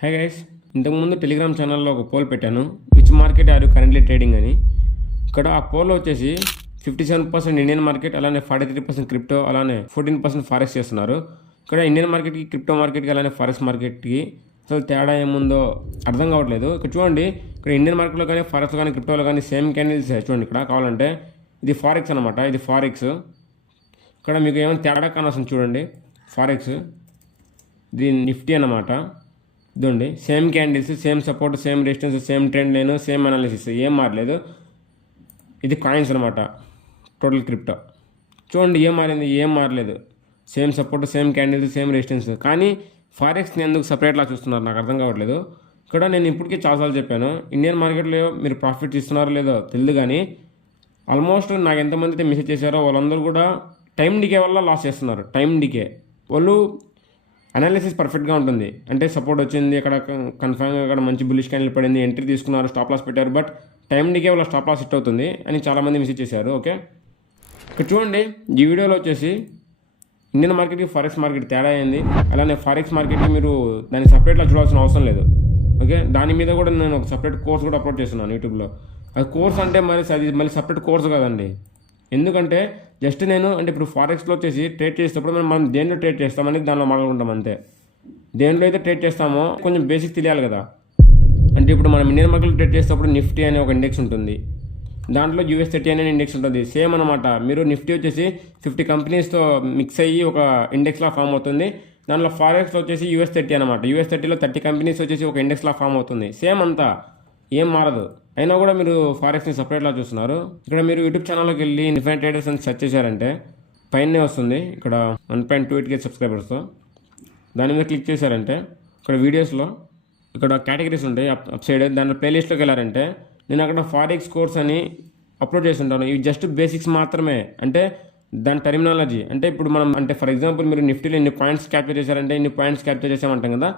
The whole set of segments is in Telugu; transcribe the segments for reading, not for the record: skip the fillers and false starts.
హై గైస్, ఇంతకుముందు టెలిగ్రామ్ ఛానల్లో ఒక పోల్ పెట్టాను, which market are you currently trading అని. ఇక్కడ ఆ పోల్ వచ్చేసి 57% ఇండియన్ మార్కెట్, అలానే 43% క్రిప్టో, అలానే 14% ఫారెక్స్ చేస్తున్నారు. ఇక్కడ ఇండియన్ మార్కెట్కి, క్రిప్టో మార్కెట్కి, అలానే ఫారెక్స్ మార్కెట్కి అసలు తేడా ఏముందో అర్థం కావట్లేదు. ఇక్కడ చూడండి, ఇక్కడ ఇండియన్ మార్కెట్లో కానీ, ఫారెక్స్లో కానీ, క్రిప్టోలో కానీ సేమ్ క్యాండిల్స్ చూడండి. ఇక్కడ కావాలంటే ఇది ఫారెక్స్ అనమాట, ఇది ఫారెక్స్. ఇక్కడ మీకు ఏమైనా తేడా కానొస్తుంది చూడండి. ఫారెక్స్ ఇది నిఫ్టీ అనమాట. ఇదండి, same candles, same support, same resistance, same trend line, same analysis, ఏం మారలేదు. ఇది కాయిన్స్ అనమాట, టోటల్ క్రిప్టో. చూడండి ఏం మారింది, ఏం మారలేదు. Same support, same candles, same resistance. కానీ ఫారెక్స్ని ఎందుకు సపరేట్లా చూస్తున్నారు నాకు అర్థం కావట్లేదు. ఇక్కడ నేను ఇప్పటికీ చాలాసార్లు చెప్పాను, ఇండియన్ మార్కెట్లో మీరు ప్రాఫిట్ ఇస్తున్నారో లేదో తెలియదు, కానీ ఆల్మోస్ట్ నాకు ఎంతమంది అయితే మెసేజ్ చేశారో వాళ్ళందరూ కూడా టైం డికే వల్ల లాస్ చేస్తున్నారు. టైం డికే వాళ్ళు అనాలిసిస్ పర్ఫెక్ట్గా ఉంటుంది, అంటే సపోర్ట్ వచ్చింది, అక్కడ కన్ఫర్మ్గా అక్కడ మంచి బులిష్ క్యాండిల్ పడింది, ఎంట్రీ తీసుకున్నారు, స్టాప్ లాస్ పెట్టారు, బట్ టైం డికే వాళ్ళ స్టాప్ లాస్ హిట్ అవుతుంది అని చాలామంది మెసేజ్ చేశారు. ఓకే, ఇక్కడ చూడండి, ఈ వీడియోలో వచ్చేసి ఇండియన్ మార్కెట్కి ఫారెక్స్ మార్కెట్ తేడా అయింది. అలానే ఫారెక్స్ మార్కెట్కి మీరు దాన్ని సపరేట్లా చూడాల్సిన అవసరం లేదు. ఓకే, దాని మీద కూడా నేను ఒక సపరేట్ కోర్స్ కూడా అప్లోడ్ చేస్తున్నాను యూట్యూబ్లో. అది కోర్స్ అంటే మరి అది మళ్ళీ సపరేట్ కోర్స్ కదండి. ఎందుకంటే జస్ట్ నేను అంటే ఇప్పుడు ఫారెక్స్లో వచ్చేసి ట్రేడ్ చేసేటప్పుడు మనం దేంట్లో ట్రేడ్ చేస్తామని దానిలో మాట్లాడుకుంటాం అంతే. దేంట్లో అయితే ట్రేడ్ చేస్తామో కొంచెం బేసిక్ తెలియాలి కదా. అంటే ఇప్పుడు మనం ఇండియన్ మార్కెట్లో ట్రేడ్ చేసేటప్పుడు నిఫ్టీ అనే ఒక ఇండెక్స్ ఉంటుంది, దాంట్లో US30 అనే ఇండెక్స్ ఉంటుంది. సేమ్ అనమాట. మీరు నిఫ్టీ వచ్చేసి 50 కంపెనీస్తో మిక్స్ అయ్యి ఒక ఇండెక్స్లా ఫామ్ అవుతుంది. దాంట్లో ఫారెక్స్లో వచ్చేసి US30 అనమాట. US30లో 30 కంపెనీస్ వచ్చేసి ఒక ఇండెక్స్లా ఫామ్ అవుతుంది. సేమ్ అంతా ఏం మారదు. అయినా కూడా మీరు ఫారెక్స్ని సపరేట్లా చూస్తున్నారు. ఇక్కడ మీరు యూట్యూబ్ ఛానల్లోకి వెళ్ళి ఇన్ఫినిట్ ట్రేడర్స్ అని సెర్చ్ చేశారంటే పైనే వస్తుంది, ఇక్కడ 1.28K సబ్స్క్రైబర్స్తో. దాని మీద క్లిక్ చేశారంటే ఇక్కడ వీడియోస్లో ఇక్కడ కేటగిరీస్ ఉంటాయి అప్ సైడ్. దాని ప్లేలిస్ట్లోకి వెళ్ళారంటే నేను అక్కడ ఫారెక్స్ కోర్స్ అని అప్లోడ్ చేసి ఉంటాను. ఇవి జస్ట్ బేసిక్స్ మాత్రమే, అంటే దాని టర్మినాలజీ. అంటే ఇప్పుడు మనం అంటే ఫర్ ఎగ్జాంపుల్ మీరు నిఫ్టీలో ఇన్ని పాయింట్స్ క్యాప్చర్ చేశారంటే ఇన్ని పాయింట్స్ క్యాప్చర్ చేసామంటాం కదా,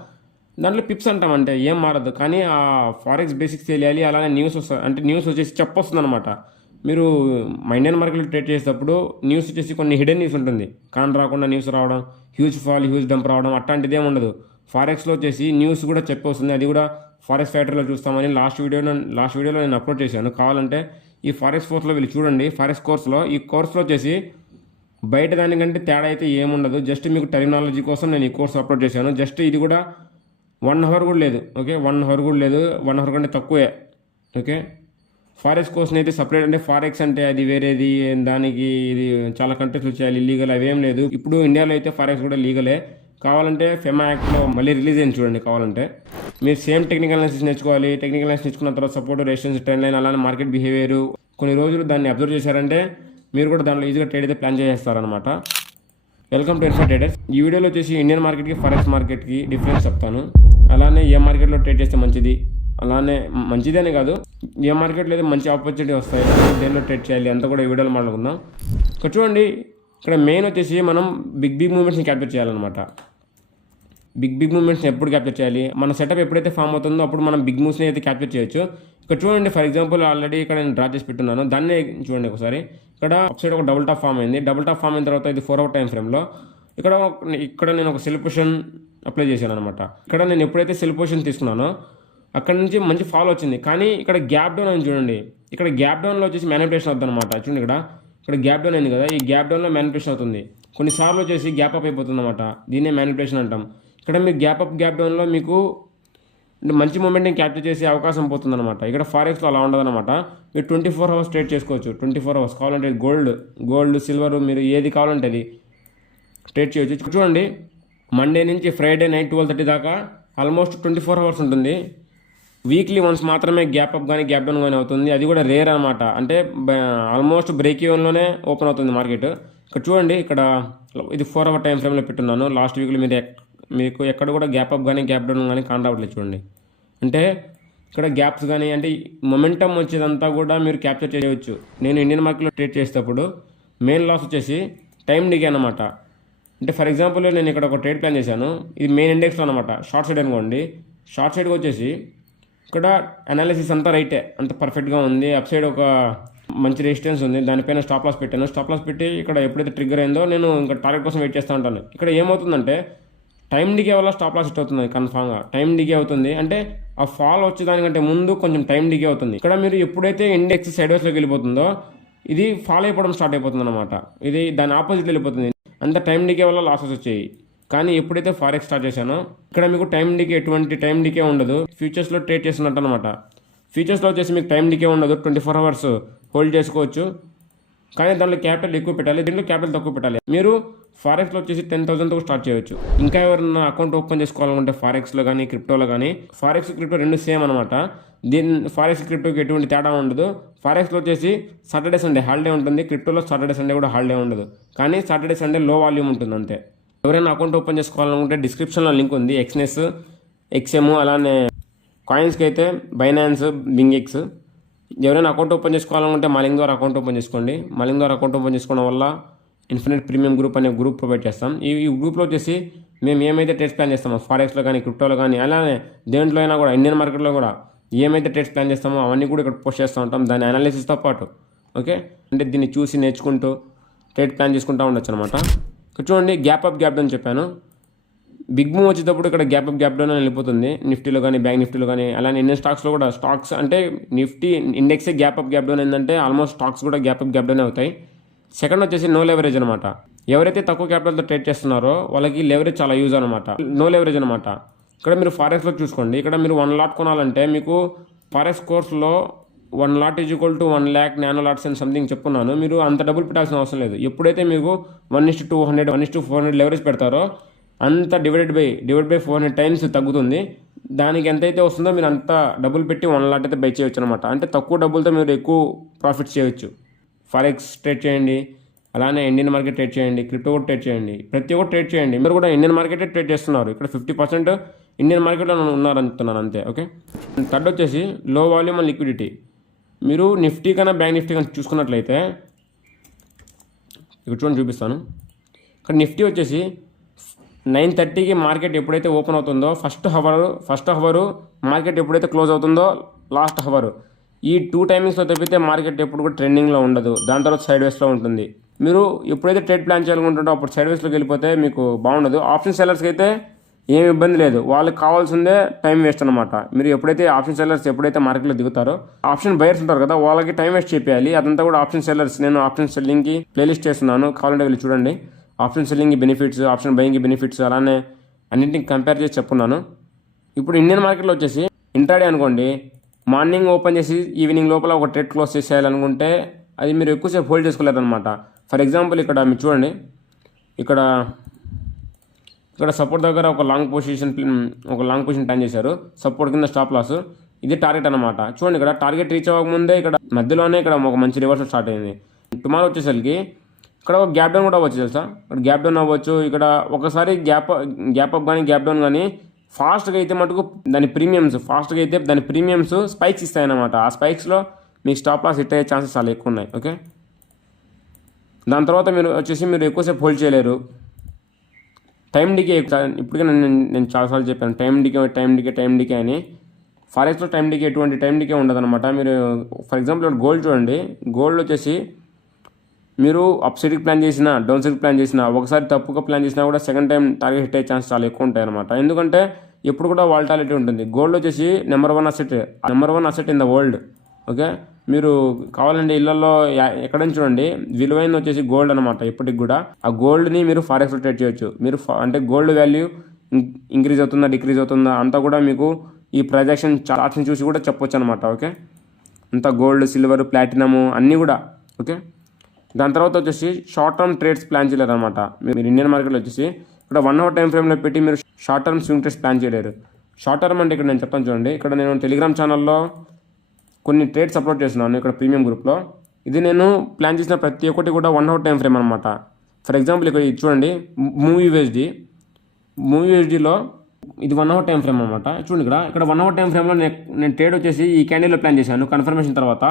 దాంట్లో పిప్స్ అంటాం, అంటే ఏం మారదు. కానీ ఆ ఫారెక్స్ బేసిక్స్ తెలియాలి. అలానే న్యూస్ వస్తుంది, అంటే న్యూస్ వచ్చేసి చెప్పొస్తుంది అనమాట. మీరు ఇండియన్ మార్కెట్లో ట్రేడ్ చేసేటప్పుడు న్యూస్ వచ్చేసి కొన్ని హిడెన్ న్యూస్ ఉంటుంది, కాన్ రాకుండా న్యూస్ రావడం, హ్యూజ్ ఫాల్, హ్యూజ్ డంప్ రావడం, అట్లాంటిది ఏమి ఉండదు. ఫారెక్స్లో వచ్చేసి న్యూస్ కూడా చెప్పొస్తుంది. అది కూడా ఫారెక్స్ ఫ్యాక్టరీలో చూస్తామని లాస్ట్ వీడియోలో నేను అప్లోడ్ చేశాను. కావాలంటే ఈ ఫారెక్స్ కోర్స్లో వెళ్ళి చూడండి. ఫారెక్స్ కోర్స్లో ఈ కోర్స్లో వచ్చేసి బయట దానికంటే తేడా అయితే ఏముండదు. జస్ట్ మీకు టెర్మినాలజీ కోసం నేను ఈ కోర్స్ అప్లోడ్ చేశాను. జస్ట్ ఇది కూడా 1 అవర్ కూడా లేదు. ఓకే, 1 అవర్ కూడా లేదు, 1 అవర్ కంటే తక్కువే. ఓకే, ఫారెక్స్ కోర్స్ని అయితే సపరేట్, అంటే ఫారెక్స్ అంటే అది వేరేది, దానికి ఇది చాలా కంట్రీస్లో చేయాలి, లీగల్ అవేం లేదు. ఇప్పుడు ఇండియాలో అయితే ఫారెక్స్ కూడా లీగలే. కావాలంటే ఫెమా యాక్ట్లో మళ్ళీ రిలీజ్ అయింది చూడండి. కావాలంటే మీరు సేమ్ టెక్నికల్ అనాలిసిస్ నేర్చుకోవాలి. టెక్నికల్ అనాలిసిస్ నేర్చుకున్న తర్వాత సపోర్ట్, రెసిస్టెన్స్, ట్రెండ్ లైన్, అలానే మార్కెట్ బిహేవియర్ కొన్ని రోజులు దాన్ని అబ్జర్వ్ చేశారంటే మీరు కూడా దాంట్లో ఈజీగా ట్రేడ్ అయితే ప్లాన్ చేసేస్తారనమాట. Welcome to infinite traders. ఈ వీడియోలో వచ్చేసి ఇండియన్ మార్కెట్కి, ఫారెక్స్ మార్కెట్కి డిఫరెన్స్ చెప్తాను. అలానే ఏ మార్కెట్లో ట్రేడ్ చేస్తే మంచిది, అలానే మంచిదేనే కాదు, ఏ మార్కెట్లో అయితే మంచి ఆపర్చునిటీ వస్తాయి, దేనిలో ట్రేడ్ చేయాలి అంతా కూడా ఈ వీడియోలో మాట్లాడుకుందాం. ఇక్కడ చూడండి, ఇక్కడ మెయిన్ వచ్చేసి మనం బిగ్ మూమెంట్స్ని క్యాప్చర్ చేయాలన్నమాట. బిగ్ మూమెంట్స్ని ఎప్పుడు క్యాప్చర్ చేయాలి, మన సెటప్ ఎప్పుడైతే ఫామ్ అవుతుందో అప్పుడు మనం బిగ్ మూవ్స్ని అయితే క్యాప్చర్ చేయొచ్చు. ఇక్కడ చూడండి, ఫర్ ఎగ్జాంపుల్ ఆల్రెడీ ఇక్కడ నేను డ్రా చేసి పెట్టున్నాను, దాన్ని చూడండి ఒకసారి. ఇక్కడ అప్ సైడ్ ఒక డబుల్ టాప్ ఫామ్ అయింది. డబుల్ టాప్ ఫామ్ అయిన తర్వాత ఇది 4 అవర్ టైం ఫ్రేమ్లో ఇక్కడ నేను ఒక సెల్ పొజిషన్ అప్లై చేశాను అనమాట. ఇక్కడ నేను ఎప్పుడైతే సెల్ పొజిషన్ తీసుకున్నానో అక్కడ నుంచి మంచి ఫాల్ వచ్చింది. కానీ ఇక్కడ గ్యాప్ డౌన్ అని చూడండి, ఇక్కడ గ్యాప్ డౌన్లో వచ్చేసి మ్యానిపులేషన్ అవుతుంది అనమాట. చూడండి, ఇక్కడ గ్యాప్ డౌన్ అయింది కదా, ఈ గ్యాప్ డౌన్లో మ్యానిపులేషన్ అవుతుంది. కొన్నిసార్లు వచ్చేసి గ్యాప్ అప్ అయిపోతుంది అనమాట, దీన్నే మ్యానిపులేషన్ అంటాం. ఇక్కడ మీరు గ్యాప్ అప్ గ్యాప్ డౌన్లో మీకు మంచి మూమెంట్ని క్యాప్చర్ చేసే అవకాశం పోతుంది అనమాట. ఇక్కడ ఫారెక్స్లో అలా ఉండదన్నమాట. మీరు 24 అవర్స్ ట్రేడ్ చేసుకోవచ్చు. 24 అవర్స్ కావాలంటే గోల్డ్, సిల్వర్, మీరు ఏది కావాలంటే అది ట్రేడ్ చేయొచ్చు. చూడండి, మండే నుంచి ఫ్రైడే నైట్ 12:30 దాకా ఆల్మోస్ట్ 24 అవర్స్ ఉంటుంది. వీక్లీ వన్స్ మాత్రమే గ్యాప్ అప్ కానీ గ్యాప్ డౌన్ కానీ అవుతుంది. అది కూడా రేర్ అనమాట, అంటే ఆల్మోస్ట్ బ్రేక్ ఈవెన్లోనే ఓపెన్ అవుతుంది మార్కెట్. ఇక్కడ చూడండి, ఇక్కడ ఇది 4 అవర్ టైం ఫ్రేమ్లో పెట్టున్నాను. లాస్ట్ వీక్లో మీకు ఎక్కడ కూడా గ్యాప్ అప్ కానీ గ్యాప్ డౌన్ కానీ కానరావట్లేదు చూడండి. అంటే ఇక్కడ గ్యాప్స్ కానీ అంటే మొమెంటం వచ్చేదంతా కూడా మీరు క్యాప్చర్ చేయవచ్చు. నేను ఇండియన్ మార్కెట్లో ట్రేడ్ చేసేటప్పుడు మెయిన్ లాస్ వచ్చేసి టైం డికే అనమాట. అంటే ఫర్ ఎగ్జాంపుల్ నేను ఇక్కడ ఒక ట్రేడ్ ప్లాన్ చేశాను, ఇది మెయిన్ ఇండెక్స్లో అనమాట. షార్ట్ సైడ్ అనుకోండి, షార్ట్ సైడ్కి వచ్చేసి ఇక్కడ అనాలిసిస్ అంతా రైటే, అంత పర్ఫెక్ట్గా ఉంది. అప్ సైడ్ ఒక మంచి రెసిస్టెన్స్ ఉంది, దానిపైన స్టాప్ లాస్ పెట్టాను. స్టాప్ లాస్ పెట్టి ఇక్కడ ఎప్పుడైతే ట్రిగ్గర్ అయిందో నేను ఇంకా టార్గెట్ కోసం వెయిట్ చేస్తూ ఉంటాను. ఇక్కడ ఏమవుతుందంటే టైం డికే వల్ల స్టాప్ లాస్ హిట్ అవుతుంది కన్ఫామ్గా. టైం డికే అవుతుంది అంటే ఆ ఫాల్ వచ్చేదానికంటే ముందు కొంచెం టైం డికే అవుతుంది. ఇక్కడ మీరు ఎప్పుడైతే ఇండెక్స్ సైడ్ వేస్లోకి వెళ్ళిపోతుందో ఇది ఫాల్ అయిపోవడం స్టార్ట్ అయిపోతుంది అనమాట. ఇది దాని ఆపోజిట్ వెళ్ళిపోతుంది. అంత టైం డికే వల్ల లాసెస్ వచ్చాయి. కానీ ఎప్పుడైతే ఫారెక్స్ స్టార్ట్ చేశానో ఇక్కడ మీకు టైం డికే ఎటువంటి టైం డికే ఉండదు. ఫ్యూచర్స్లో ట్రేడ్ చేస్తున్నట్టు అనమాట. ఫ్యూచర్స్లో వచ్చేసి మీకు టైం డికే ఉండదు. 24 hours హోల్డ్ చేసుకోవచ్చు. కానీ దాంట్లో క్యాపిటల్ ఎక్కువ పెట్టాలి, దీంట్లో క్యాపిటల్ తక్కువ పెట్టాలి. మీరు ఫారెక్స్లో వచ్చేసి 10,000తో స్టార్ట్ చేయవచ్చు. ఇంకా ఎవరైనా అకౌంట్ ఓపెన్ చేసుకోవాలనుకుంటే ఫారెక్స్లో కానీ క్రిప్టోలో కానీ, ఫారెక్స్ క్రిప్టో రెండు సేమ్ అనమాట. ఫారెక్స్ క్రిప్టోకి ఎటువంటి తేడా ఉండదు. ఫారెక్స్లో వచ్చేసి సాటర్డే సండే హాలిడే ఉంటుంది, క్రిప్టోలో సాటర్డే సండే కూడా హాలిడే ఉండదు. కానీ సాటర్డే సండే లో వాల్యూమ్ ఉంటుంది అంతే. ఎవరైనా అకౌంట్ ఓపెన్ చేసుకోవాలనుకుంటే డిస్క్రిప్షన్లో లింక్ ఉంది. ఎక్స్నెస్, ఎక్స్ఎమ్, అలానే కాయిన్స్కి అయితే బైనాన్స్, బింగెక్స్. ఎవరైనా అకౌంట్ ఓపెన్ చేసుకోవాలనుకుంటే మా లింక్ ద్వారా అకౌంట్ ఓపెన్ చేసుకోండి. మా లింక్ ద్వారా అకౌంట్ ఓపెన్ చేసుకోవడం వల్ల ఇన్ఫినిట్ ప్రీమియం గ్రూప్ అనే గ్రూప్ ప్రొవైడ్ చేస్తాం. ఈ గ్రూప్లో వచ్చేసి మేము ఏమైతే ట్రేడ్స్ ప్లాన్ చేస్తామో ఫారెక్స్లో కానీ క్రిప్టోలో కానీ అలానే దేంట్లో అయినా కూడా ఇండియన్ మార్కెట్లో కూడా ఏమైతే ట్రేడ్స్ ప్లాన్ చేస్తామో అవన్నీ కూడా ఇక్కడ పోస్ట్ చేస్తూ ఉంటాం, దాని అనాలిసిస్తో పాటు. ఓకే, అంటే దీన్ని చూసి నేర్చుకుంటూ ట్రేడ్ ప్లాన్ చేసుకుంటూ ఉండొచ్చు అనమాట. ఇక్కడ చూడండి, గ్యాప్ అప్ గ్యాప్ డౌన్ అని చెప్పాను. బిగ్ మూవ్ వచ్చేటప్పుడు ఇక్కడ గ్యాప్ అప్ గ్యాప్ డౌన్ అని వెళ్ళిపోతుంది. నిఫ్టీలో కానీ బ్యాంక్ నిఫ్టీలో కానీ అలానే ఇండియన్ స్టాక్స్లో కూడా. స్టాక్స్ అంటే నిఫ్టీ ఇండెక్సే గ్యాప్ అప్ గ్యాప్ డౌన్ ఏంటంటే ఆల్మోస్ట్ స్టాక్స్ కూడా గ్యాప్ అప్ గ్యాప్ డౌన్ అవుతాయి. సెకండ్ వచ్చేసి నో లెవరేజ్ అనమాట. ఎవరైతే తక్కువ క్యాపిటల్తో ట్రేడ్ చేస్తున్నారో వాళ్ళకి లెవరేజ్ చాలా యూజ్ అనమాట. నో లెవరేజ్ అనమాట. ఇక్కడ మీరు ఫారెక్స్లో చూసుకోండి. ఇక్కడ మీరు 1 lot కొనాలంటే మీకు ఫారెక్స్ కోర్స్లో 1 lot = 1 lakh నానో లాట్స్ అని సంథింగ్ చెప్పుకున్నాను. మీరు అంత డబ్బులు పెట్టాల్సిన అవసరం లేదు. ఎప్పుడైతే మీకు 1:200 1:400 లెవరేజ్ పెడతారో అంత డివైడెడ్ బై 400 టైమ్స్ తగ్గుతుంది. దానికి ఎంతైతే వస్తుందో మీరు అంత డబ్బులు పెట్టి 1 lot అయితే బై చేయొచ్చు అనమాట. అంటే తక్కువ డబ్బులతో మీరు ఎక్కువ ప్రాఫిట్ చేయొచ్చు. ఫారెక్స్ ట్రేడ్ చేయండి, అలానే ఇండియన్ మార్కెట్ ట్రేడ్ చేయండి, క్రిప్టో కూడా ట్రేడ్ చేయండి, ప్రతి ఒక్కటి ట్రేడ్ చేయండి. మీరు కూడా ఇండియన్ మార్కెటే ట్రేడ్ చేస్తున్నారు. ఇక్కడ 50% ఇండియన్ మార్కెట్లో ఉన్నారంటున్నాను అంతే. ఓకే, థర్డ్ వచ్చేసి లో వాల్యూమ్ అండ్ లిక్విడిటీ. మీరు నిఫ్టీ కన్నా బ్యాంక్ నిఫ్టీ కన్నా చూసుకున్నట్లయితే ఇక్కడ చూడండి, చూపిస్తాను. ఇక్కడ నిఫ్టీ వచ్చేసి 9:30కి మార్కెట్ ఎప్పుడైతే ఓపెన్ అవుతుందో ఫస్ట్ హవరు మార్కెట్ ఎప్పుడైతే క్లోజ్ అవుతుందో లాస్ట్ హవర్, ఈ 2 టైమింగ్స్లో తప్పితే మార్కెట్ ఎప్పుడు కూడా ట్రెండింగ్లో ఉండదు. దాని తర్వాత సైడ్ వేస్లో ఉంటుంది. మీరు ఎప్పుడైతే ట్రేడ్ ప్లాన్ చేయాలనుకుంటుంటో అప్పుడు సైడ్ వేస్లోకి వెళ్ళిపోతే మీకు బాగుండదు. ఆప్షన్ సెల్లర్స్కి అయితే ఏమి ఇబ్బంది లేదు. వాళ్ళకి కావాల్సిందే టైం వేస్ట్ అనమాట. మీరు ఎప్పుడైతే ఆప్షన్ సెల్లర్స్ ఎప్పుడైతే మార్కెట్లో దిగుతారో ఆప్షన్ బయర్స్ ఉంటారు కదా, వాళ్ళకి టైం వేస్ట్ చేయాలి. అదంతా కూడా ఆప్షన్ సెల్లర్స్. నేను ఆప్షన్ సెల్లింగ్కి ప్లేలిస్ట్ చేస్తున్నాను, కావాలంటే వెళ్ళి చూడండి. ఆప్షన్ సెల్లింగ్కి బెనిఫిట్స్, ఆప్షన్ బయింగ్కి బెనిఫిట్స్, అలానే అన్నింటిని కంపేర్ చేసి చెప్పుకున్నాను. ఇప్పుడు ఇండియన్ మార్కెట్లో వచ్చేసి ఇంట్రాడే అనుకోండి, మార్నింగ్ ఓపెన్ చేసి ఈవినింగ్ లోపల ఒక ట్రేడ్ క్లోజ్ చేసేయాలనుకుంటే అది మీరు ఎక్కువసేపు హోల్డ్ చేసుకోలేరు అనమాట. ఫర్ ఎగ్జాంపుల్ ఇక్కడ మీరు చూడండి, ఇక్కడ సపోర్ట్ దగ్గర ఒక లాంగ్ పొజిషన్ ప్లాన్ చేశారు. సపోర్ట్ కింద స్టాప్ లాస్, ఇది టార్గెట్ అనమాట. చూడండి, ఇక్కడ టార్గెట్ రీచ్ అవ్వకముందే ఇక్కడ మధ్యలోనే ఇక్కడ ఒక మంచి రివర్సల్ స్టార్ట్ అయింది. టుమారో వచ్చేసరికి ఇక్కడ ఒక గ్యాప్ డౌన్ కూడా అవ్వచ్చు తెలుసా. ఇక్కడ గ్యాప్ డౌన్ అవ్వచ్చు. ఇక్కడ ఒకసారి గ్యాప్ అప్ కానీ గ్యాప్ డౌన్ కానీ ఫాస్ట్గా అయితే మటుకు దాని ప్రీమియమ్స్ స్పైక్స్ ఇస్తాయన్నమాట. ఆ స్పైక్స్లో మీకు స్టాప్ లాస్ హిట్ అయ్యే ఛాన్సెస్ చాలా ఎక్కువ ఉన్నాయి. ఓకే, దాని తర్వాత మీరు ఎక్కువసేపు హోల్డ్ చేయలేరు. టైం డికే ఇప్పటికే నేను చాలాసార్లు చెప్పాను, టైం డికే అని. ఫారెక్స్లో ఎటువంటి టైం డికే ఉండదు అనమాట. మీరు ఫర్ ఎగ్జాంపుల్ గోల్డ్ చూడండి. గోల్డ్ వచ్చేసి మీరు అప్ సైడ్కి ప్లాన్ చేసినా డౌన్ సైడ్కి ప్లాన్ చేసినా ఒకసారి తప్పుగా ప్లాన్ చేసినా కూడా సెకండ్ టైం టార్గెట్ హిట్ అయ్యే ఛాన్స్ చాలా ఎక్కువ ఉంటాయి అనమాట. ఎందుకంటే ఎప్పుడు కూడా వాల్టాలిటీ ఉంటుంది. గోల్డ్ వచ్చేసి number one asset in the world. Okay, మీరు కావాలంటే ఇళ్లలో ఎక్కడైనా చూడండి, విలువైన వచ్చేసి గోల్డ్ అనమాట. ఇప్పటికి కూడా ఆ గోల్డ్ని మీరు ఫారెక్స్లో ట్రేడ్ చేయొచ్చు. మీరు అంటే గోల్డ్ వాల్యూ ఇంక్రీజ్ అవుతుందా డిక్రీజ్ అవుతుందా అంతా కూడా మీకు ఈ ప్రొజెక్షన్ చార్ట్స్ని చూసి కూడా చెప్పొచ్చు అనమాట. ఓకే, అంతా గోల్డ్, సిల్వర్, ప్లాటినము అన్నీ కూడా. ఓకే, దాని తర్వాత వచ్చేసి షార్ట్ టర్మ్ ట్రేడ్స్ ప్లాన్ చేయలేరు అనమాట. మీరు ఇండియన్ మార్కెట్లో వచ్చేసి ఇక్కడ 1 hour టైం ఫ్రేమ్లో పెట్టి మీరు short term swing trades plan చేయలేరు. షార్ట్ టర్మ్ అంటే ఇక్కడ నేను చెప్తాను చూడండి. ఇక్కడ నేను టెలిగ్రామ్ ఛానల్లో కొన్ని ట్రేడ్స్ అప్లోడ్ చేస్తున్నాను ఇక్కడ ప్రీమియం గ్రూప్లో. ఇది నేను ప్లాన్ చేసిన ప్రతి ఒక్కటి కూడా 1 hour టైం ఫ్రేమ్ అనమాట. ఫర్ ఎగ్జాంపుల్ ఇక్కడ చూడండి, మూవీ యూఎస్డీలో ఇది 1 hour టైం ఫ్రేమ్ అనమాట. చూడండి, ఇక్కడ 1 hour టైం ఫ్రేమ్లో నేను ట్రేడ్ వచ్చేసి ఈ క్యాండిల్లో ప్లాన్ చేశాను. కన్ఫర్మేషన్ తర్వాత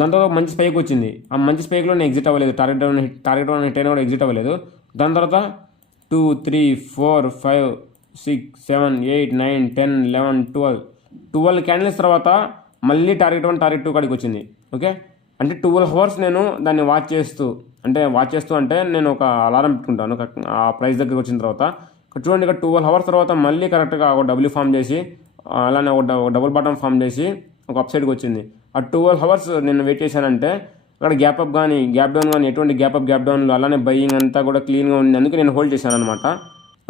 దాంతో మంచి స్పైక్ వచ్చింది. ఆ మంచి స్పైక్లో నేను ఎగ్జిట్ అవ్వలేదు. టార్గెట్ వన్ హిట్ అయినా కూడా ఎగ్జిట్ అవ్వలేదు. దాని తర్వాత 2, 3, 4, 5, 6, 7, 8, 9, 10, 11, 12 క్యాండిల్స్ తర్వాత మళ్ళీ టార్గెట్ 1 టార్గెట్ 2 కాడికి వచ్చింది. ఓకే, అంటే 12 hours నేను దాన్ని వాచ్ చేస్తూ అంటే నేను ఒక అలారం పెట్టుకుంటాను. ఆ ప్రైస్ దగ్గరికి వచ్చిన తర్వాత చూడండి ఇక్కడ 12 అవర్స్ తర్వాత మళ్ళీ కరెక్ట్గా ఒక డబ్ల్యూ ఫామ్ చేసి అలానే ఒక డబుల్ బాటమ్ ఫామ్ చేసి ఒక అప్సైడ్కి వచ్చింది. ఆ 12 అవర్స్ నేను వెయిట్ చేశానంటే అక్కడ గ్యాప్ అప్ కానీ గ్యాప్ డౌన్ కానీ ఎటువంటి గ్యాప్ అప్ గ్యాప్ డౌన్లు అలానే బయింగ్ అంతా కూడా క్లీన్గా ఉంది. అందుకే నేను హోల్డ్ చేశాను అనమాట.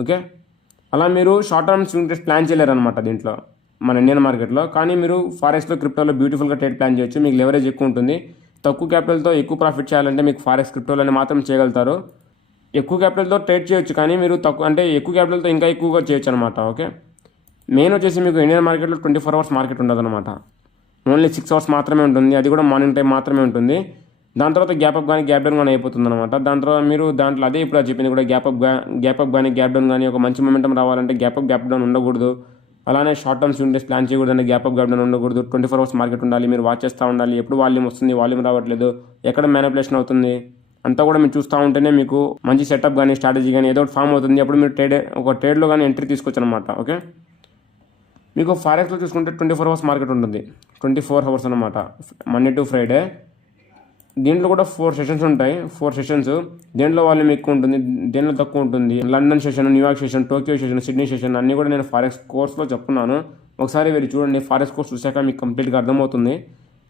ఓకే, అలా మీరు short term swing trades plan చేయలేరనమాట దీంట్లో మన ఇండియన్ మార్కెట్లో. కానీ మీరు ఫారెక్స్లో క్రిప్టోలో బ్యూటిఫుల్గా ట్రేడ్ ప్లాన్ చేయొచ్చు. మీకు లెవరేజ్ ఎక్కువ ఉంటుంది. తక్కువ క్యాపిటల్తో ఎక్కువ ప్రాఫిట్ చేయాలంటే మీకు ఫారెక్స్ క్రిప్టోలోనే మాత్రం చేయగలుగుతారు. ఎక్కువ క్యాపిటల్తో ట్రేడ్ చేయొచ్చు, కానీ మీరు తక్కువ అంటే ఎక్కువ క్యాపిటల్తో ఇంకా ఎక్కువగా చేయొచ్చు అనమాట. ఓకే, మెయిన్ వచ్చేసి మీకు ఇండియన్ మార్కెట్లో 24 అవర్స్ మార్కెట్ ఉండదు అనమాట. ఓన్లీ 6 అవర్స్ మాత్రమే ఉంటుంది. అది కూడా మార్నింగ్ టైం మాత్రమే ఉంటుంది. దాని తర్వాత గ్యాప్ అప్ కానీ గ్యాప్ డౌన్ కానీ అయిపోతుంది అనమాట. దాని తర్వాత మీరు దాంట్లో అదే ఇప్పుడు చెప్పింది కూడా గ్యాప్ అప్ కానీ గ్యాప్ డౌన్ కానీ ఒక మంచి మొమెంటం రావాలంటే గ్యాప్ అప్ గ్యాప్ డౌన్ ఉండకూడదు. అలానే short term swing trades plan చేయకూడదు అంటే గ్యాప్ అప్ గ్యాప్ డౌన్ ఉండకూడదు. 24 అవర్స్ మార్కెట్ ఉండాలి. మీరు వాచ్ చేస్తూ ఉండాలి. ఎప్పుడు వాల్యూమ్ వస్తుంది, వాల్యూమ్ రావట్లేదు, ఎక్కడ మ్యానిపులేషన్ అవుతుంది అంతా కూడా మీరు చూస్తూ ఉంటేనే మీకు మంచి సెటప్ కానీ స్ట్రాటజీ కానీ ఏదో ఒకటి ఫామ్ అవుతుంది. అప్పుడు మీరు ఒక ట్రేడ్లో కానీ ఎంట్రీ తీసుకోవచ్చు అనమాట. ఓకే, మీకు ఫారెక్స్లో చూసుకుంటే 24 అవర్స్ మార్కెట్ ఉంటుంది. 24 అవర్స్ అనమాట, మండే టు ఫ్రైడే. దీంట్లో కూడా 4 సెషన్స్ ఉంటాయి. 4 సెషన్స్. దేంట్లో వాల్యూమ్ ఎక్కువ ఉంటుంది, దేంట్లో తక్కువ ఉంటుంది. London session, New York session, Tokyo session, Sydney session అన్నీ కూడా నేను ఫారెక్స్ కోర్స్లో చెప్తున్నాను. ఒకసారి మీరు చూడండి. ఫారెక్స్ కోర్స్ చూసాక మీకు కంప్లీట్గా అర్థమవుతుంది.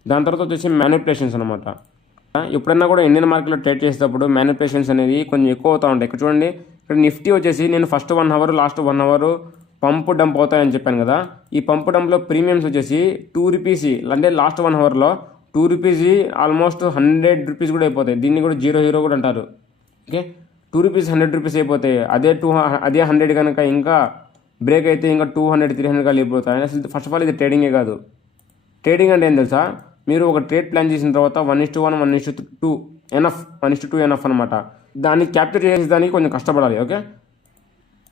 దాని తర్వాత వచ్చేసి మ్యానిపులేషన్స్ అనమాట. ఎప్పుడన్నా కూడా ఇండియన్ మార్కెట్లో ట్రేడ్ చేసేటప్పుడు మ్యానిపులేషన్స్ అనేది కొంచెం ఎక్కువ అవుతూ ఉంటాయి. ఇక్కడ చూడండి, ఇక్కడ నిఫ్టీ వచ్చేసి నేను first 1 hour last 1 hour pump dump అవుతాయని చెప్పాను కదా. ఈ పంప్ డంప్లో ప్రీమియమ్స్ వచ్చేసి 2 రూపీస్, అంటే లాస్ట్ 1 అవర్లో 2 రూపీస్ ఆల్మోస్ట్ 100 రూపీస్ కూడా అయిపోతాయి. దీన్ని కూడా 0 కూడా అంటారు. ఓకే, 2 రూపీస్ 100 రూపీస్ అయిపోతాయి. అదే 100 కనుక ఇంకా బ్రేక్ అయితే ఇంకా 200 300 కాలు అయిపోతాయి. అసలు ఫస్ట్ ఆఫ్ ఆల్ ఇది ట్రేడింగే కాదు. ట్రేడింగ్ అంటే ఏం తెలుసా, మీరు ఒక ట్రేడ్ ప్లాన్ చేసిన తర్వాత 1:1 1:2 ఎనఫ్ 1:2 ఎనఫ్ అనమాట. దాన్ని క్యాప్చర్ చేసేదానికి కొంచెం కష్టపడాలి. ఓకే,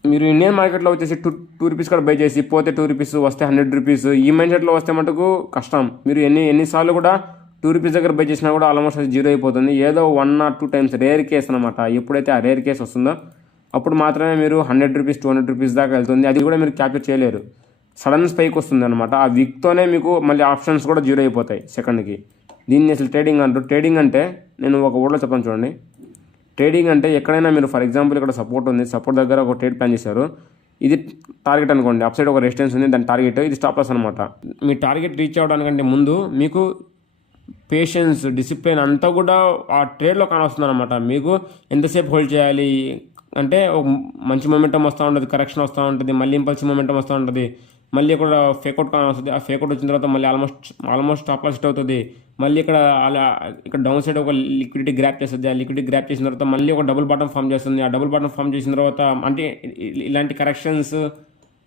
మీరు ఇండియన్ మార్కెట్లో వచ్చేసి 2 రూపీస్ కూడా బై చేసి పోతే 2 రూపీస్ వస్తే 100 రూపీస్ ఈ మైండ్ సెట్లో వస్తే మటుకు కష్టం. మీరు ఎన్నిసార్లు కూడా 2 రూపీస్ దగ్గర బై చేసినా కూడా ఆల్మోస్ట్ అది 0 అయిపోతుంది. ఏదో 1 or 2 టైమ్స్ రేర్ కేస్ అనమాట. ఎప్పుడైతే ఆ రేర్ కేస్ వస్తుందో అప్పుడు మాత్రమే మీరు 100 రూపీస్ 200 రూపీస్ దాకా వెళ్తుంది. అది కూడా మీరు క్యాప్చర్ చేయలేరు. సడన్ స్పైక్ వస్తుంది అనమాట. ఆ వీక్తోనే మీకు మళ్ళీ ఆప్షన్స్ కూడా 0 అయిపోతాయి సెకండ్కి. దీన్ని అసలు ట్రేడింగ్ అంటారు. ట్రేడింగ్ అంటే నేను ఒక వర్డ్లో చెప్పాను చూడండి. ట్రేడింగ్ అంటే ఎక్కడైనా మీరు ఫర్ ఎగ్జాంపుల్ ఇక్కడ సపోర్ట్ ఉంది, సపోర్ట్ దగ్గర ఒక ట్రేడ్ ప్లాన్ చేశారు. ఇది టార్గెట్ అనుకోండి, అప్ సైడ్ ఒక రెసిస్టెన్స్ ఉంది, దాని టార్గెట్ ఇది స్టాప్ లాస్ అనమాట. మీ టార్గెట్ రీచ్ అవ్వడానికంటే ముందు మీకు పేషెన్స్, డిసిప్లిన్ అంతా కూడా ఆ ట్రేడ్లో కానొస్తుంది అనమాట. మీకు ఎంతసేపు హోల్డ్ చేయాలి అంటే ఒక మంచి మొమెంటం వస్తూ ఉంటుంది, కరెక్షన్ వస్తూ ఉంటుంది, మళ్ళీ ఇంపల్సివ్ మొమెంటం వస్తూ ఉంటుంది, మళ్ళీ ఇక్కడ ఫేక్అవుట్ కానీ వస్తుంది. ఆ ఫేక్అవుట్ వచ్చిన తర్వాత మళ్ళీ ఆల్మోస్ట్ స్టాప్ లాస్ హిట్ అవుతుంది. మళ్ళీ ఇక్కడ డౌన్ సైడ్ ఒక లిక్విడిటీ గ్రాప్ చేస్తుంది. ఆ లిక్విడిటీ గ్రాప్ చేసిన తర్వాత మళ్ళీ ఒక డబుల్ బాటమ్ ఫామ్ చేస్తుంది. ఆ డబుల్ బాటమ్ ఫామ్ చేసిన తర్వాత అంటే ఇలాంటి కరెక్షన్స్,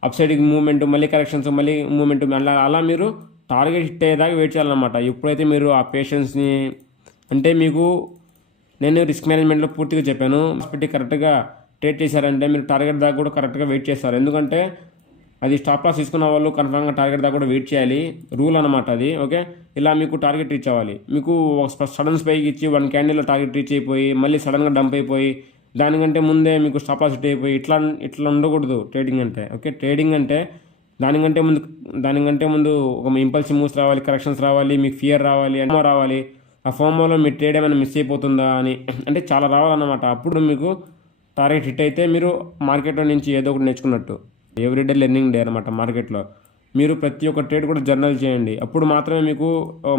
అప్ సైడ్ మూవ్మెంట్, మళ్ళీ కరెక్షన్స్, మళ్ళీ మూవ్మెంట్, అలా మీరు టార్గెట్ హిట్ అయ్యేదాకా వెయిట్ చేయాలన్నమాట. ఎప్పుడైతే మీరు ఆ పేషెన్స్ని అంటే మీకు నేను రిస్క్ మేనేజ్మెంట్లో పూర్తిగా చెప్పాను. పెట్టి కరెక్ట్గా ట్రేడ్ చేశారంటే మీరు టార్గెట్ దాకా కూడా కరెక్ట్గా వెయిట్ చేస్తారు. ఎందుకంటే అది స్టాప్ లాస్ తీసుకున్న వాళ్ళు కన్ఫర్మ్గా టార్గెట్ దాకా కూడా వెయిట్ చేయాలి. రూల్ అనమాట అది. ఓకే, ఇలా మీకు టార్గెట్ రీచ్ అవ్వాలి. మీకు సడన్ స్పైక్ ఇచ్చి 1 క్యాండిల్లో టార్గెట్ రీచ్ అయిపోయి మళ్ళీ సడన్గా డంప్ అయిపోయి దానికంటే ముందే మీకు స్టాప్ లాస్ హిట్ అయిపోయి ఇట్లా ఉండకూడదు ట్రేడింగ్ అంటే. ఓకే, ట్రేడింగ్ అంటే దానికంటే ముందు ఒక ఇంపల్సివ్ మూవ్స్ రావాలి, కరెక్షన్స్ రావాలి, మీకు ఫియర్ రావాలి, అన్నో రావాలి. ఆ ఫోమోలో మీ ట్రేడ్ ఏమైనా మిస్ అయిపోతుందా అని అంటే చాలా రావాలన్నమాట. అప్పుడు మీకు టార్గెట్ హిట్ అయితే మీరు మార్కెట్లో నుంచి ఏదో ఒకటి నేర్చుకున్నట్టు. ఎవ్రీడే లెర్నింగ్ డే అనమాట మార్కెట్లో. మీరు ప్రతి ఒక్క ట్రేడ్ కూడా జర్నల్ చేయండి. అప్పుడు మాత్రమే మీకు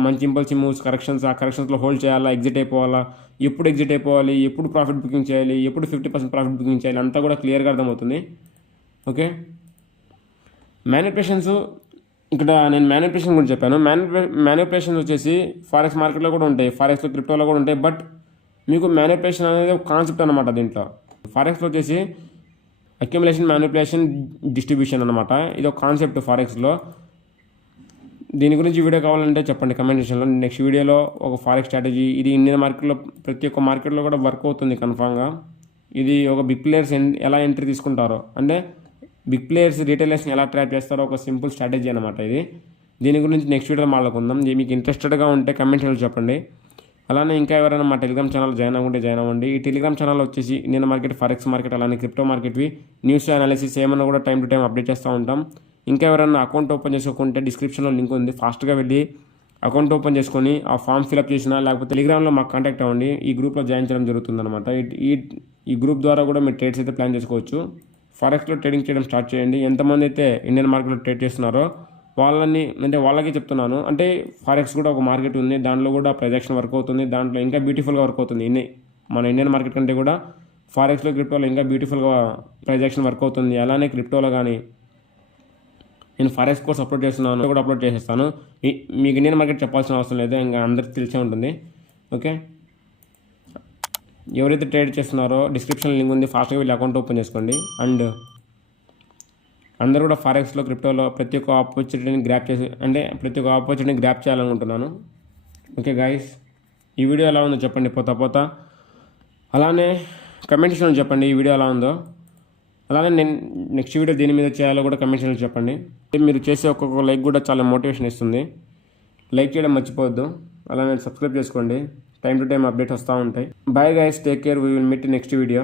మంచి ఇంపల్సివ్ మూవ్స్, కరెక్షన్స్, ఆ కరెక్షన్స్లో హోల్డ్ చేయాలా, ఎగ్జిట్ అయిపోవాలా, ఎప్పుడు ఎగ్జిట్ అయిపోవాలి, ఎప్పుడు ప్రాఫిట్ బుకింగ్ చేయాలి, ఎప్పుడు 50% ప్రాఫిట్ బుకింగ్ చేయాలి అంతా కూడా క్లియర్గా అర్థమవుతుంది. ఓకే, మ్యానిపులేషన్స్ ఇక్కడ నేను మ్యానిపులేషన్ గురించి చెప్పాను. మ్యానిపులేషన్స్ వచ్చేసి ఫారెక్స్ మార్కెట్లో కూడా ఉంటాయి, ఫారెక్స్లో క్రిప్టోలో కూడా ఉంటాయి. బట్ మీకు మ్యానిపులేషన్ అనేది ఒక కాన్సెప్ట్ అనమాట. దీంట్లో ఫారెక్స్లో వచ్చేసి అక్యుములేషన్, మ్యానిపులేషన్, డిస్ట్రిబ్యూషన్ అనమాట. ఇది ఒక కాన్సెప్ట్ ఫారెక్స్లో. దీని గురించి వీడియో కావాలంటే చెప్పండి కమెంట్ సెక్షన్లో. నెక్స్ట్ వీడియోలో ఒక ఫారెక్స్ స్ట్రాటజీ ఇది ఇండియన్ మార్కెట్లో ప్రతి ఒక్క మార్కెట్లో కూడా వర్క్ అవుతుంది కన్ఫామ్గా. ఇది ఒక బిగ్ ప్లేయర్స్ ఎలా ఎంట్రీ తీసుకుంటారో అంటే బిగ్ ప్లేయర్స్ రీటైలర్స్ని ఎలా ట్రాప్ చేస్తారో ఒక సింపుల్ స్ట్రాటజీ అనమాట ఇది. దీని గురించి నెక్స్ట్ వీడియోలో మాట్లాడుకుందాం. మీకు ఇంట్రెస్టెడ్గా ఉంటే కమెంట్ సెక్షన్లో చెప్పండి. అలానే ఇంకా ఎవరైనా మా టెలిగ్రామ్ ఛానల్ జాయిన్ అవ్వండి. ఈ టెలిగ్రామ్ ఛానల్ వచ్చేసి ఇండియన్ మార్కెట్, ఫారెక్స్ మార్కెట్, అలానే క్రిప్టో మార్కెట్వి న్యూస్ అనాలిసిస్ ఏమన్నా కూడా టైం టు టైం అప్డేట్ చేస్తూ ఉంటాం. ఇంకా ఎవరైనా అకౌంట్ ఓపెన్ చేసుకోకుంటే డిస్క్రిప్షన్లో లింక్ ఉంది, ఫాస్ట్గా వెళ్ళి అకౌంట్ ఓపెన్ చేసుకొని ఆ ఫామ్ ఫిల్అప్ చేసినా లేకపోతే టెలిగ్రామ్లో మాకు కాంటాక్ట్ అవ్వండి. ఈ గ్రూప్లో జాయిన్ చేయడం జరుగుతుందన్నమాట. ఈ గ్రూప్ ద్వారా కూడా మీరు ట్రేడ్స్ అయితే ప్లాన్ చేసుకోవచ్చు. ఫారెక్స్లో ట్రేడింగ్ చేయడం స్టార్ట్ చేయండి. ఎంతమంది అయితే ఇండియన్ మార్కెట్లో ట్రేడ్ చేస్తున్నారో వాళ్ళకి చెప్తున్నాను. అంటే ఫారెక్స్ కూడా ఒక మార్కెట్ ఉంది, దాంట్లో కూడా ప్రైజెక్షన్ వర్క్ అవుతుంది, దాంట్లో ఇంకా బ్యూటిఫుల్గా వర్క్ అవుతుంది. మన ఇండియన్ మార్కెట్ కంటే కూడా ఫారెక్స్లో క్రిప్టోలో ఇంకా బ్యూటిఫుల్గా ప్రైజెక్షన్ వర్క్ అవుతుంది. అలానే క్రిప్టోలో కానీ నేను ఫారెక్స్ కోర్స్ అప్లోడ్ చేస్తున్నాను, కూడా అప్లోడ్ చేసేస్తాను. మీకు ఇండియన్ మార్కెట్ చెప్పాల్సిన అవసరం లేదు, ఇంకా అందరికి తెలిసే ఉంటుంది. ఓకే, ఎవరైతే ట్రేడ్ చేస్తున్నారో డిస్క్రిప్షన్ లింక్ ఉంది, ఫాస్ట్గా వెళ్ళి అకౌంట్ ఓపెన్ చేసుకోండి. అండ్ అందరూ కూడా ఫారెక్స్లో క్రిప్టోలో ప్రతి ఒక్క ఆపర్చునిటీని గ్రాప్ చేయాలనుకుంటున్నాను. ఓకే గైస్, ఈ వీడియో ఎలా ఉందో చెప్పండి పోతా. అలానే కమెంట్ సెక్షన్లో చెప్పండి ఈ వీడియో ఎలా ఉందో. అలానే నేను నెక్స్ట్ వీడియో దీని మీద చేయాలో కూడా కమెంట్ సెక్షన్లో చెప్పండి. మీరు చేసే ఒక్కొక్క లైక్ కూడా చాలా మోటివేషన్ ఇస్తుంది. లైక్ చేయడం మర్చిపోవద్దు. అలానే సబ్స్క్రైబ్ చేసుకోండి, టైం టు టైం అప్డేట్ వస్తూ ఉంటాయి. Bye guys, take care, we will meet next video.